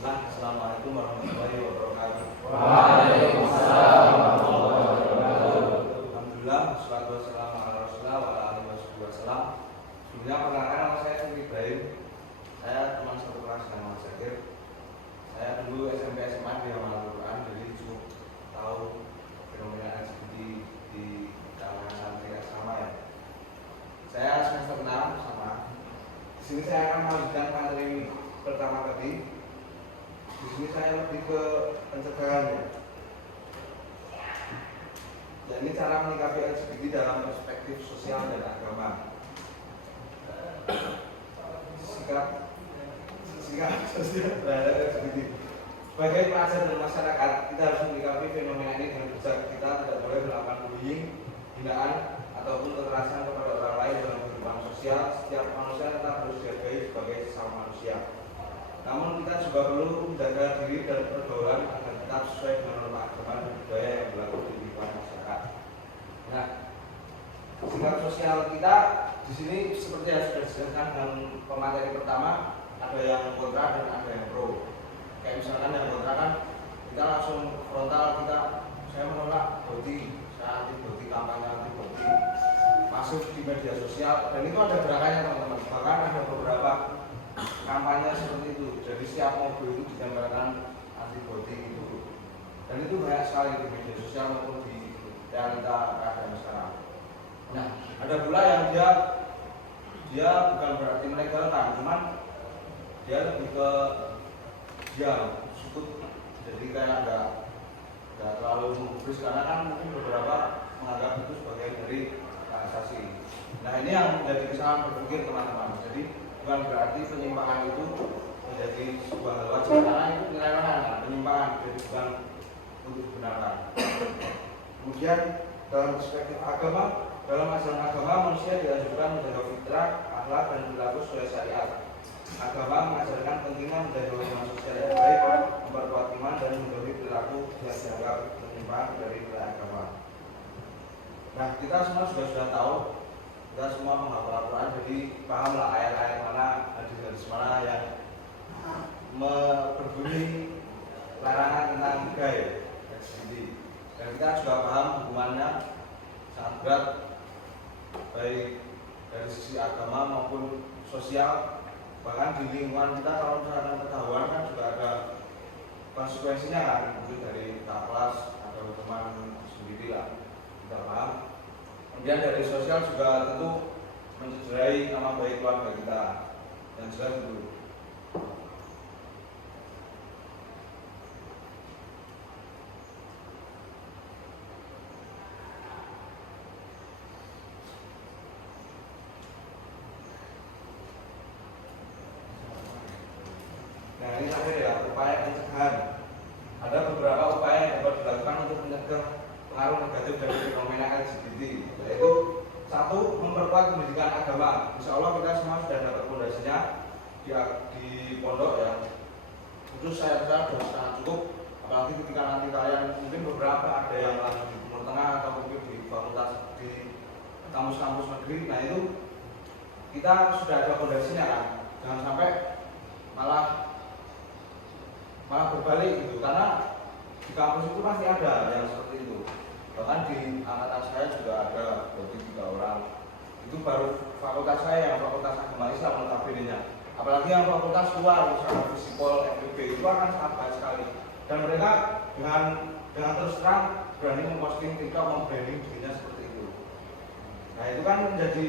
Assalamualaikum warahmatullahi wabarakatuh. Waalaikumsalam warahmatullahi wabarakatuh. Alhamdulillah, wassalatu wassalamu ala Rasulillah wa ala alihi wasallam. Sebelumnya perkenalkan nama saya Fikri Ibrahim. Saya teman satu kelas dengan Mas Zakir. Saya dulu SMP SMA di Amal Al-Quran, jadi cukup tahu fenomena LGBT di kalangan santri asrama ya. Saya semester 6 sama. Di sini saya akan melanjutkan materi pertama tadi. Di sini saya lebih ke pencegahannya. Dan ini cara menyikapi LGBT dalam perspektif sosial dan agama. Sikap sosial terhadap LGBT. Sebagai pelajar dan masyarakat, kita harus menyikapi fenomena ini dengan bijak. Kita tidak boleh melakukan bullying, hinaan, ataupun kekerasan kepada orang lain dalam kehidupan sosial. Setiap manusia tetap harus dihargai sebagai sesama manusia. Namun kita juga perlu menjaga diri dan pergaulan agar tetap sesuai dengan norma agama dan budaya yang berlaku di lingkungan masyarakat. Nah, sikap sosial kita di sini seperti yang sudah dijelaskan dalam pemateri pertama, ada yang kontra dan ada yang pro. Kayak misalkan yang kontra kan kita langsung frontal, saya menolak body, saya anti body, kampanye anti body, masuk di media sosial, dan itu ada gerakannya teman-teman. Bahkan ada beberapa kampanye seperti itu. Jadi setiap mobil itu ditempelkan antibody itu, dan itu banyak sekali di media sosial maupun di realita keadaan sekarang. Nah, ada pula yang dia bukan berarti melegalkan, cuman dia lebih ke sukut. Jadi kayak nggak terlalu menggubris, karena kan mungkin beberapa menganggap itu sebagai dari hak asasi. Nah, ini yang menjadi kesalahan berpikir teman-teman. Jadi bukan berarti penyimpangan itu menjadi sebuah hal wajib, karena itu penyelewengan, penyimpangan, jadi bukan untuk dibenarkan. Kemudian dalam perspektif agama, dalam ajaran agama manusia dianjurkan menjaga fitrah, akhlak dan perilaku sesuai syariat. Agama mengajarkan pentingnya menjaga hubungan sosial yang baik, memperkuat iman dan menjauhi perilaku yang dianggap penyimpangan dari nilai agama. Nah, kita semua sudah tahu. Kita semua menghafal Al-Quran, jadi pahamlah ayat-ayat mana, hadis-hadis mana yang berbunyi larangan tentang gay, LGBT. Dan kita juga paham hukumannya sangat berat, baik dari sisi agama maupun sosial. Bahkan di lingkungan kita kalau misalkan ketahuan kan juga ada konsekuensinya kan, mungkin dari kakak kelas atau teman sendiri lah, kita paham. Kemudian dari sosial juga tentu mencederai nama baik keluarga kita, dan jelas itu. Nah, ini terakhir ya, upaya pencegahan. Ada beberapa upaya yang dapat dilakukan untuk mencegah pengaruh negatif dari fenomena LGBT, yaitu satu, memperkuat pendidikan agama. Insya Allah kita semua sudah dapat fondasinya di pondok ya. Itu saya rasa sudah sangat cukup. Apalagi ketika nanti kalian mungkin beberapa ada yang lanjut di Timur Tengah atau mungkin di fakultas di kampus-kampus negeri. Nah, itu kita sudah ada fondasinya kan. Jangan sampai malah berbalik gitu, karena di kampus itu pasti ada yang seperti itu. Bahkan di angkatan saya juga ada berarti 3 orang. Itu baru fakultas saya yang fakultas agama Islam notabene-nya. Apalagi yang fakultas luar, misalnya Fisipol, FIB, itu akan sangat baik sekali. Dan mereka dengan terus terang berani memposting TikTok, membranding dirinya seperti itu. Nah, itu kan menjadi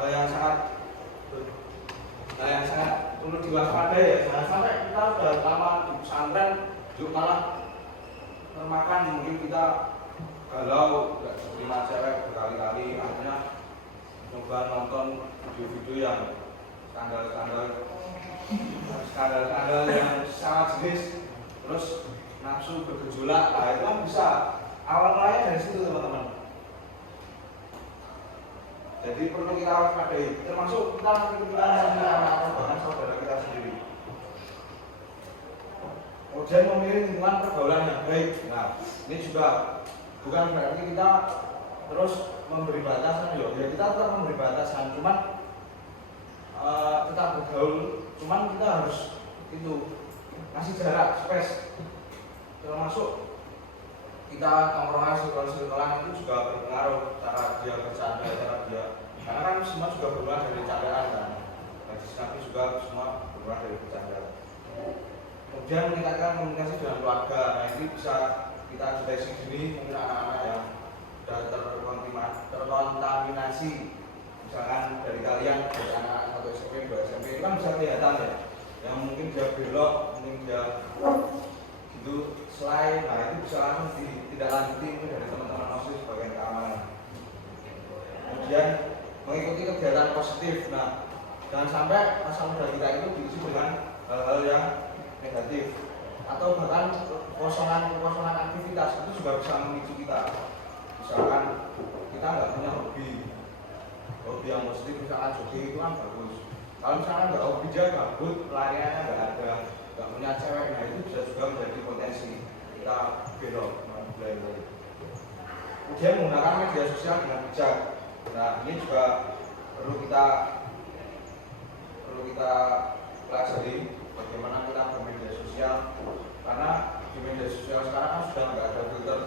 hal yang sangat perlu diwaspadai ya. Jangan sampai kita sudah lama di pesantren juga malah termakan, mungkin kita galau, tidak terima cewek berkali-kali, akhirnya coba nonton video-video yang skandal yang sangat jenis, terus nafsu bergejolak. Nah, itu kan bisa awal mulanya dari situ teman-teman. Jadi perlu kita waspadai, termasuk kita anak bahkan saudara kita sendiri. Kemudian memilih lingkungan pergaulan yang baik. Nah, ini juga bukan berarti kita terus memberi batasan ya. Kita tetap memberi batasan, cuman tetap bergaul, cuman kita harus itu ngasih jarak, space, termasuk kita tongkrongan circle-circlean itu juga berpengaruh cara dia bercanda, cara dia, karena kan semua juga bermula dari candaan kan, hadis Nabi juga semua bermula dari bercanda. Kemudian meningkatkan komunikasi dengan keluarga. Nah ini bisa kita deteksi dini mungkin anak-anak yang sudah terkontaminasi, misalkan dari kalian dari anak-anak satu SMP, 2 SMP itu kan bisa kelihatan ya, yang mungkin dia belok, mungkin dia gitu selain, nah itu bisa langsung tidak lanjuti mungkin dari teman-teman OSIS sebagai keamanan. Kemudian mengikuti kegiatan positif. Nah jangan sampai masa muda kita itu diisi dengan hal-hal yang negatif atau bahkan kekosongan aktivitas itu juga bisa memicu kita. Misalkan kita nggak punya hobi yang positif, misalkan jogging itu kan bagus. Kalau misalkan nggak hobi dia gabut, pelariannya nggak ada, nggak punya cewek, nah itu bisa juga menjadi potensi kita belok. Kemudian menggunakan media sosial dengan bijak. Nah ini juga perlu kita pelajari bagaimana kita bermedia sosial, karena di media sosial sekarang kan sudah nggak ada filter.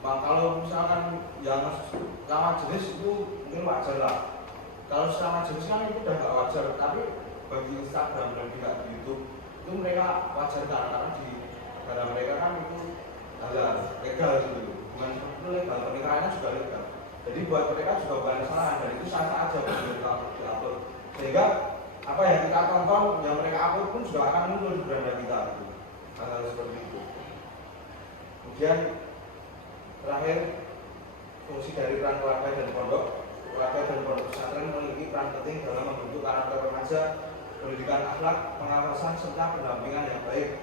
Kalau misalkan yang sama jenis itu mungkin wajar lah. Kalau sama jenis kan itu udah nggak wajar, tapi bagi Instagram dan juga di YouTube itu mereka wajar karena di negara mereka kan itu halal, legal gitu. Bukan seperti legal, pernikahannya juga legal. Jadi buat mereka juga bukan kesalahan, dan itu sah aja untuk diupload. Sehingga apa yang kita tonton, yang mereka upload pun juga akan muncul di beranda kita gitu. Hal-hal seperti itu. Kemudian terakhir, fungsi dari peran keluarga dan pondok. Keluarga dan pondok pesantren memiliki peran penting dalam membentuk karakter remaja, pendidikan akhlak, pengawasan serta pendampingan yang baik,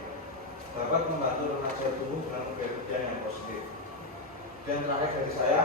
dapat membantu remaja tumbuh dengan kepribadian yang positif. Dan terakhir dari saya,